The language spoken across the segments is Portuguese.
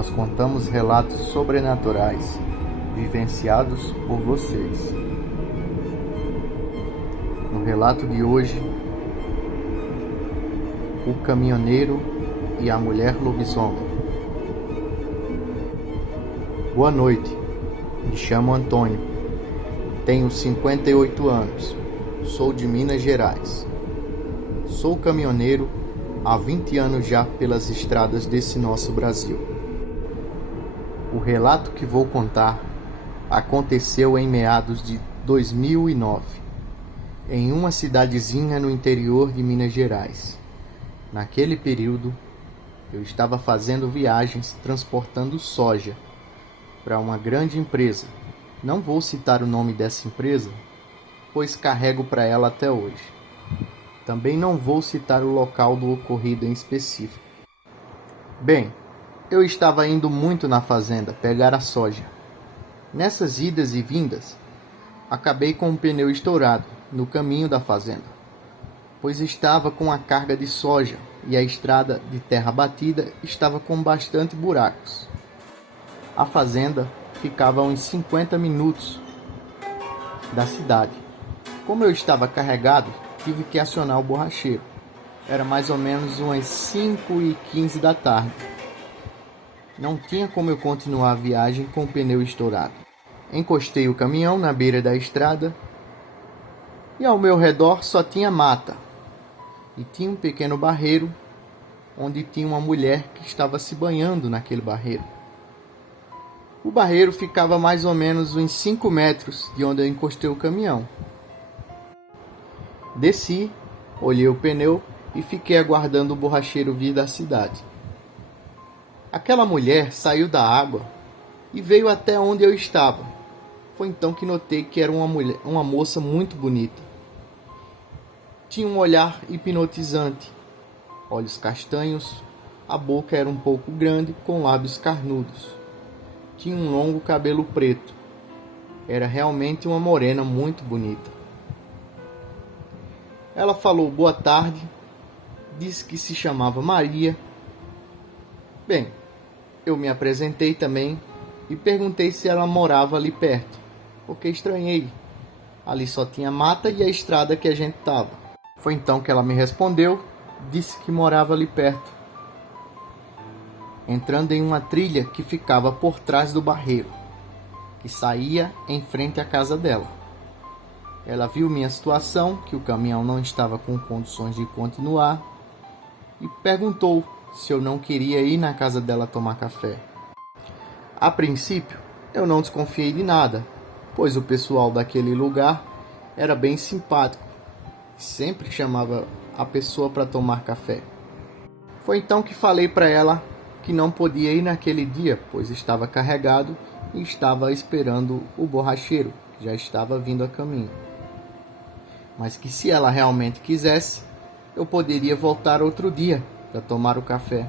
nós contamos relatos sobrenaturais vivenciados por vocês. No relato de hoje, o caminhoneiro e a mulher lobisomem. Boa noite, me chamo Antônio, tenho 58 anos, sou de Minas Gerais. Sou caminhoneiro há 20 anos já pelas estradas desse nosso Brasil. O relato que vou contar aconteceu em meados de 2009, em uma cidadezinha no interior de Minas Gerais. Naquele período, eu estava fazendo viagens transportando soja para uma grande empresa. Não vou citar o nome dessa empresa, pois carrego para ela até hoje. Também não vou citar o local do ocorrido em específico. Bem, eu estava indo muito na fazenda pegar a soja. Nessas idas e vindas, acabei com um pneu estourado no caminho da fazenda, pois estava com a carga de soja e a estrada de terra batida estava com bastante buracos. A fazenda ficava a uns 50 minutos da cidade. Como eu estava carregado, tive que acionar o borracheiro. Era mais ou menos umas 5h15 da tarde. Não tinha como eu continuar a viagem com o pneu estourado. Encostei o caminhão na beira da estrada e ao meu redor só tinha mata. E tinha um pequeno barreiro onde tinha uma mulher que estava se banhando naquele barreiro. O barreiro ficava mais ou menos uns 5 metros de onde eu encostei o caminhão. Desci, olhei o pneu e fiquei aguardando o borracheiro vir da cidade. Aquela mulher saiu da água e veio até onde eu estava. Foi então que notei que era uma moça muito bonita. Tinha um olhar hipnotizante, olhos castanhos, a boca era um pouco grande com lábios carnudos. Tinha um longo cabelo preto. Era realmente uma morena muito bonita. Ela falou boa tarde, disse que se chamava Maria. Bem, eu me apresentei também e perguntei se ela morava ali perto, porque estranhei. Ali só tinha mata e a estrada que a gente estava. Foi então que ela me respondeu, disse que morava ali perto, entrando em uma trilha que ficava por trás do barreiro, que saía em frente à casa dela. Ela viu minha situação, que o caminhão não estava com condições de continuar, e perguntou se eu não queria ir na casa dela tomar café. A princípio, eu não desconfiei de nada, pois o pessoal daquele lugar era bem simpático, sempre chamava a pessoa para tomar café. Foi então que falei para ela que não podia ir naquele dia, pois estava carregado e estava esperando o borracheiro, que já estava vindo a caminho. Mas que se ela realmente quisesse, eu poderia voltar outro dia para tomar o café.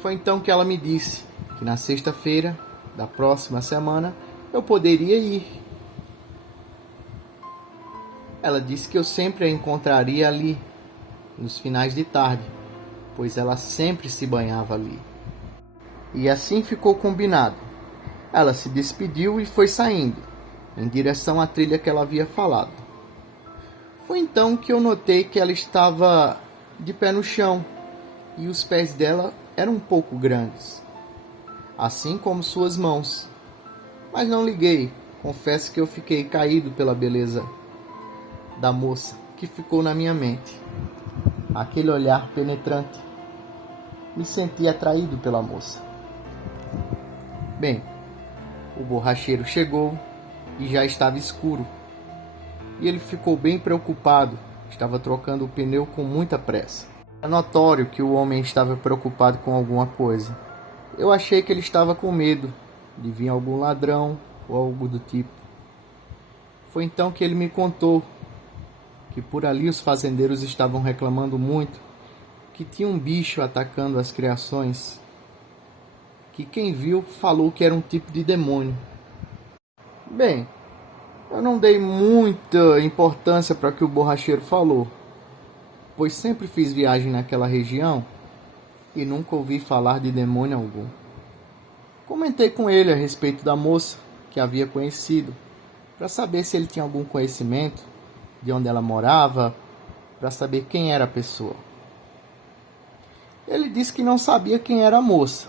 Foi então que ela me disse que na sexta-feira da próxima semana eu poderia ir. Ela disse que eu sempre a encontraria ali, nos finais de tarde, pois ela sempre se banhava ali. E assim ficou combinado. Ela se despediu e foi saindo, em direção à trilha que ela havia falado. Foi então que eu notei que ela estava de pé no chão, e os pés dela eram um pouco grandes, assim como suas mãos. Mas não liguei, confesso que eu fiquei caído pela beleza da moça, que ficou na minha mente. Aquele olhar penetrante. Me senti atraído pela moça. Bem, o borracheiro chegou e já estava escuro. E ele ficou bem preocupado, estava trocando o pneu com muita pressa. É notório que o homem estava preocupado com alguma coisa. Eu achei que ele estava com medo de vir algum ladrão ou algo do tipo. Foi então que ele me contou que por ali os fazendeiros estavam reclamando muito que tinha um bicho atacando as criações, que quem viu falou que era um tipo de demônio. Bem, eu não dei muita importância para o que o borracheiro falou, pois sempre fiz viagem naquela região e nunca ouvi falar de demônio algum. Comentei com ele a respeito da moça que havia conhecido, para saber se ele tinha algum conhecimento de onde ela morava, para saber quem era a pessoa. Ele disse que não sabia quem era a moça,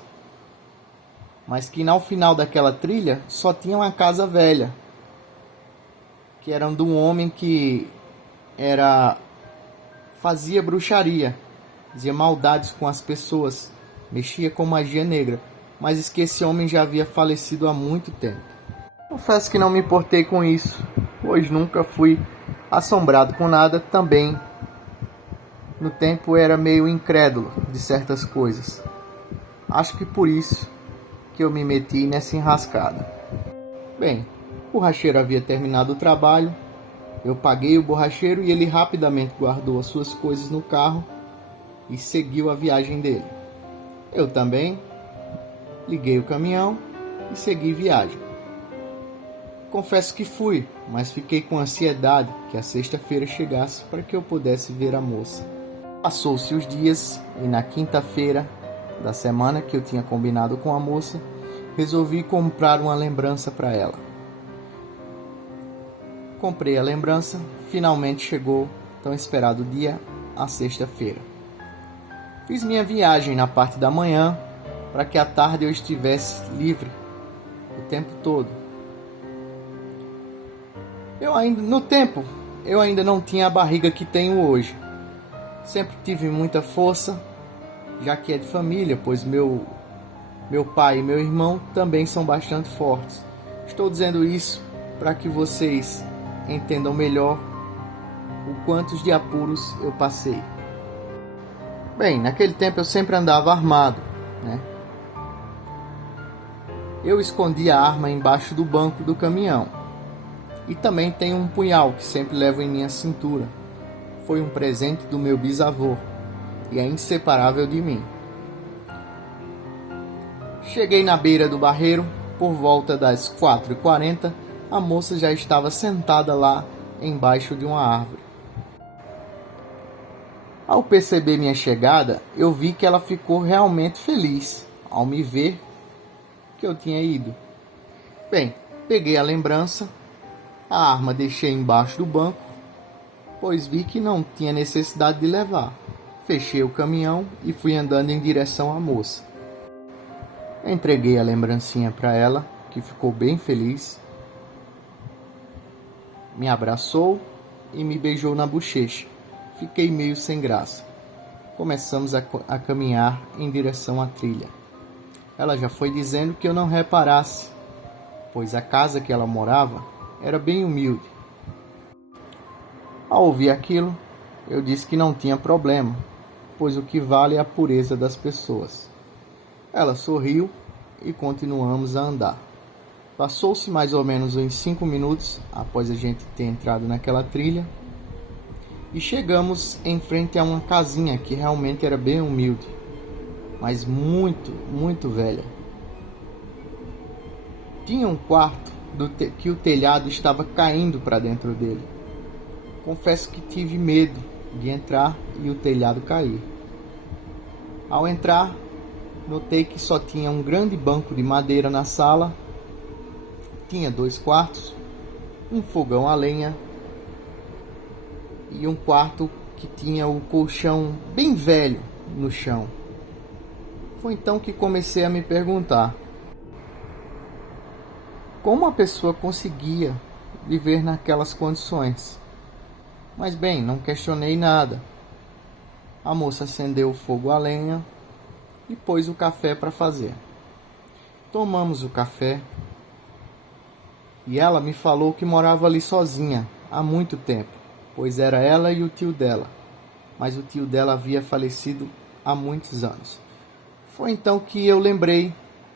mas que ao final daquela trilha só tinha uma casa velha, que era de um homem que fazia bruxaria, fazia maldades com as pessoas, mexia com magia negra, mas que esse homem já havia falecido há muito tempo. Confesso que não me importei com isso, pois nunca fui assombrado com nada. Também no tempo era meio incrédulo de certas coisas. Acho que por isso que eu me meti nessa enrascada. Bem, o borracheiro havia terminado o trabalho. Eu paguei o borracheiro e ele rapidamente guardou as suas coisas no carro e seguiu a viagem dele. Eu também liguei o caminhão e segui viagem. Confesso que fui, mas fiquei com ansiedade que a sexta-feira chegasse para que eu pudesse ver a moça. Passou-se os dias e na quinta-feira da semana que eu tinha combinado com a moça, resolvi comprar uma lembrança para ela. Comprei a lembrança, finalmente chegou tão esperado dia, a sexta-feira. Fiz minha viagem na parte da manhã para que à tarde eu estivesse livre o tempo todo. Eu ainda não tinha a barriga que tenho hoje. Sempre tive muita força, já que é de família, pois meu pai e meu irmão também são bastante fortes. Estou dizendo isso para que vocês entendam melhor o quantos de apuros eu passei. Bem, naquele tempo eu sempre andava armado, né? Eu escondi a arma embaixo do banco do caminhão. E também tenho um punhal que sempre levo em minha cintura. Foi um presente do meu bisavô e é inseparável de mim. Cheguei na beira do barreiro, por volta das 4h40, a moça já estava sentada lá embaixo de uma árvore. Ao perceber minha chegada, eu vi que ela ficou realmente feliz ao me ver que eu tinha ido. Bem, peguei a lembrança, a arma deixei embaixo do banco, pois vi que não tinha necessidade de levar. Fechei o caminhão e fui andando em direção à moça. Entreguei a lembrancinha para ela, que ficou bem feliz. Me abraçou e me beijou na bochecha. Fiquei meio sem graça. Começamos a caminhar em direção à trilha. Ela já foi dizendo que eu não reparasse, pois a casa que ela morava era bem humilde. Ao ouvir aquilo, eu disse que não tinha problema, pois o que vale é a pureza das pessoas. Ela sorriu e continuamos a andar. Passou-se mais ou menos uns 5 minutos após a gente ter entrado naquela trilha e chegamos em frente a uma casinha que realmente era bem humilde, mas muito, muito velha. Tinha um quarto que o telhado estava caindo para dentro dele. Confesso que tive medo de entrar e o telhado cair. Ao entrar, notei que só tinha um grande banco de madeira na sala, tinha 2 quartos, um fogão a lenha e um quarto que tinha o colchão bem velho no chão. Foi então que comecei a me perguntar como a pessoa conseguia viver naquelas condições. Mas bem, não questionei nada. A moça acendeu o fogo a lenha e pôs o café para fazer. Tomamos o café e ela me falou que morava ali sozinha há muito tempo, pois era ela e o tio dela, mas o tio dela havia falecido há muitos anos. Foi então que eu lembrei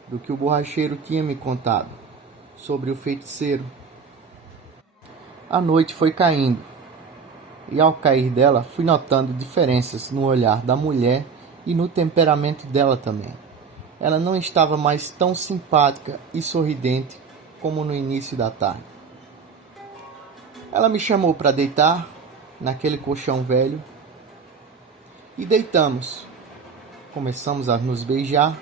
do que o borracheiro tinha me contado sobre o feiticeiro. A noite foi caindo e ao cair dela fui notando diferenças no olhar da mulher e no temperamento dela também. Ela não estava mais tão simpática e sorridente como no início da tarde. Ela me chamou para deitar naquele colchão velho e deitamos. Começamos a nos beijar.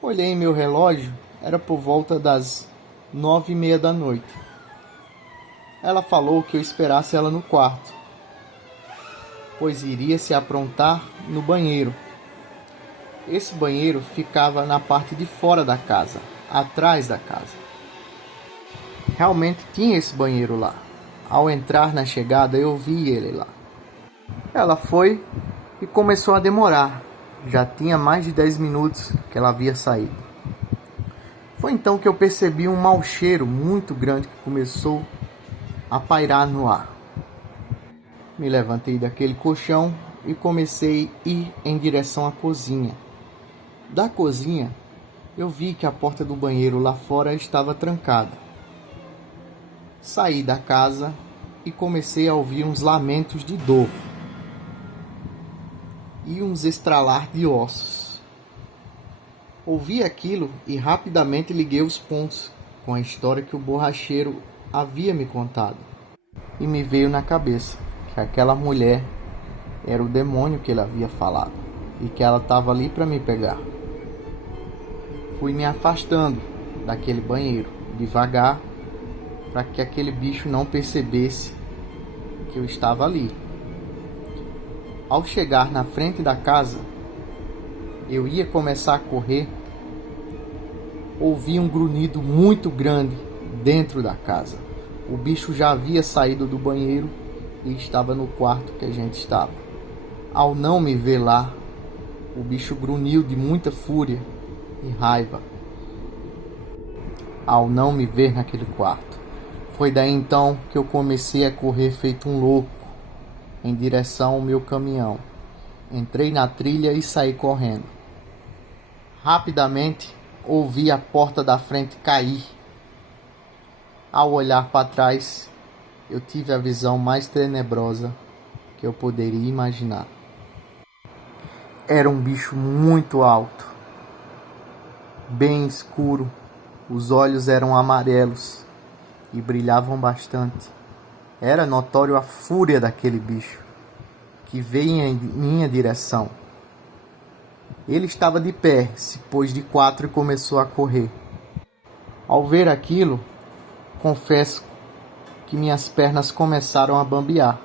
Olhei em meu relógio, era por volta das 9:30 da noite. Ela falou que eu esperasse ela no quarto, pois iria se aprontar no banheiro. Esse banheiro ficava na parte de fora da casa, atrás da casa. Realmente tinha esse banheiro lá. Ao entrar na chegada, eu vi ele lá. Ela foi e começou a demorar. Já tinha mais de 10 minutos que ela havia saído. Foi então que eu percebi um mau cheiro muito grande que começou a pairar no ar. Me levantei daquele colchão e comecei a ir em direção à cozinha. Da cozinha, eu vi que a porta do banheiro lá fora estava trancada. Saí da casa e comecei a ouvir uns lamentos de dor e uns estralar de ossos. Ouvi aquilo e rapidamente liguei os pontos com a história que o borracheiro havia me contado. E me veio na cabeça que aquela mulher era o demônio que ele havia falado e que ela estava ali para me pegar. Fui me afastando daquele banheiro devagar para que aquele bicho não percebesse que eu estava ali. Ao chegar na frente da casa, eu ia começar a correr, ouvi um grunhido muito grande dentro da casa. O bicho já havia saído do banheiro e estava no quarto que a gente estava. Ao não me ver lá, o bicho grunhiu de muita fúria e raiva. Ao não me ver naquele quarto. Foi daí então que eu comecei a correr feito um louco em direção ao meu caminhão. Entrei na trilha e saí correndo. Rapidamente ouvi a porta da frente cair. Ao olhar para trás, eu tive a visão mais tenebrosa que eu poderia imaginar. Era um bicho muito alto, bem escuro, os olhos eram amarelos e brilhavam bastante. Era notório a fúria daquele bicho, que veio em minha direção. Ele estava de pé, se pôs de quatro e começou a correr. Ao ver aquilo, confesso que minhas pernas começaram a bambear.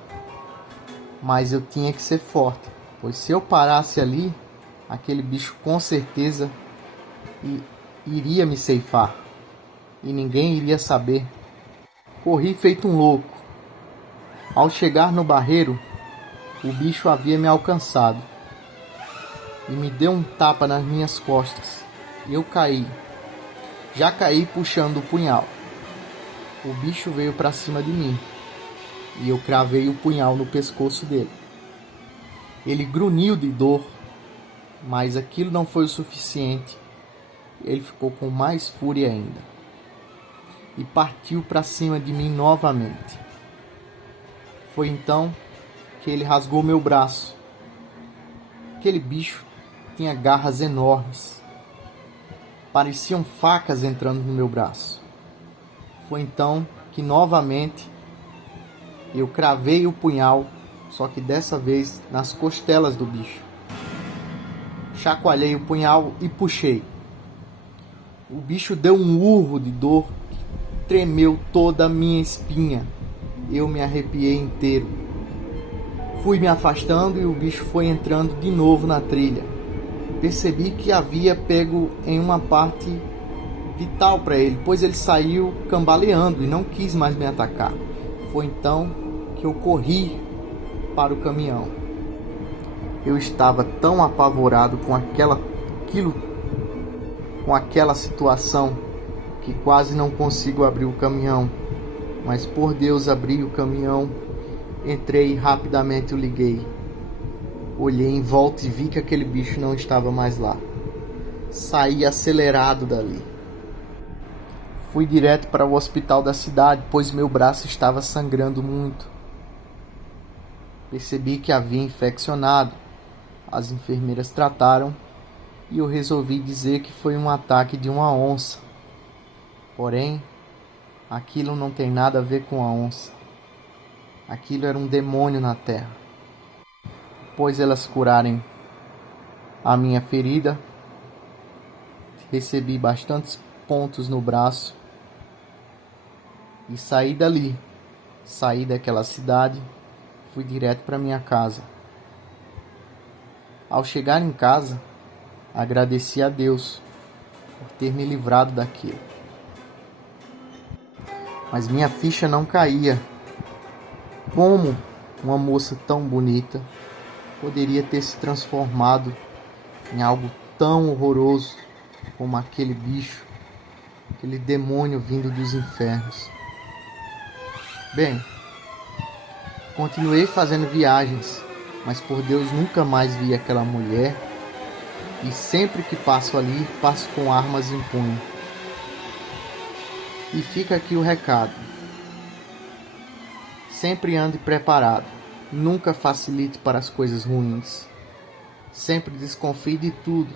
Mas eu tinha que ser forte, pois se eu parasse ali, aquele bicho com certeza iria me ceifar. E ninguém iria saber. Corri feito um louco. Ao chegar no barreiro, o bicho havia me alcançado e me deu um tapa nas minhas costas. Eu caí. Já caí puxando o punhal. O bicho veio para cima de mim e eu cravei o punhal no pescoço dele. Ele grunhiu de dor, mas aquilo não foi o suficiente. Ele ficou com mais fúria ainda e partiu para cima de mim novamente. Foi então que ele rasgou meu braço. Aquele bicho tinha garras enormes. Pareciam facas entrando no meu braço. Foi então que novamente eu cravei o punhal, só que dessa vez nas costelas do bicho. Chacoalhei o punhal e puxei. O bicho deu um urro de dor que tremeu toda a minha espinha. Eu me arrepiei inteiro. Fui me afastando e o bicho foi entrando de novo na trilha. Percebi que havia pego em uma parte vital para ele, pois ele saiu cambaleando e não quis mais me atacar. Foi então que eu corri para o caminhão. Eu estava tão apavorado com aquela situação que quase não consigo abrir o caminhão. Mas por Deus abri o caminhão, entrei e rapidamente o liguei. Olhei em volta e vi que aquele bicho não estava mais lá. Saí acelerado dali. Fui direto para o hospital da cidade, pois meu braço estava sangrando muito. Percebi que havia infeccionado. As enfermeiras trataram e eu resolvi dizer que foi um ataque de uma onça. Porém, aquilo não tem nada a ver com a onça. Aquilo era um demônio na terra. Após elas curarem a minha ferida, recebi bastantes pontos no braço e saí dali, saí daquela cidade, fui direto para minha casa. Ao chegar em casa, agradeci a Deus por ter me livrado daquilo. Mas minha ficha não caía. Como uma moça tão bonita poderia ter se transformado em algo tão horroroso como aquele bicho, aquele demônio vindo dos infernos? Bem, continuei fazendo viagens, mas por Deus nunca mais vi aquela mulher, e sempre que passo ali, passo com armas em punho. E fica aqui o recado: sempre ande preparado, nunca facilite para as coisas ruins. Sempre desconfie de tudo,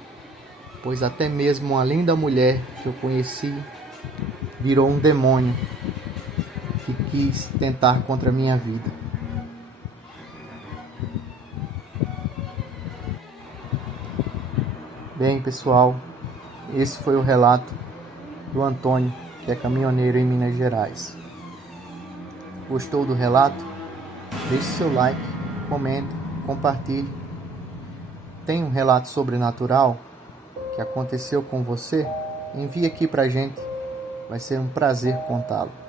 pois até mesmo uma linda mulher que eu conheci virou um demônio que quis tentar contra a minha vida. Bem, pessoal, esse foi o relato do Antônio, que é caminhoneiro em Minas Gerais. Gostou do relato? Deixe seu like, comente, compartilhe. Tem um relato sobrenatural que aconteceu com você? Envie aqui pra gente, vai ser um prazer contá-lo.